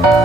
Thank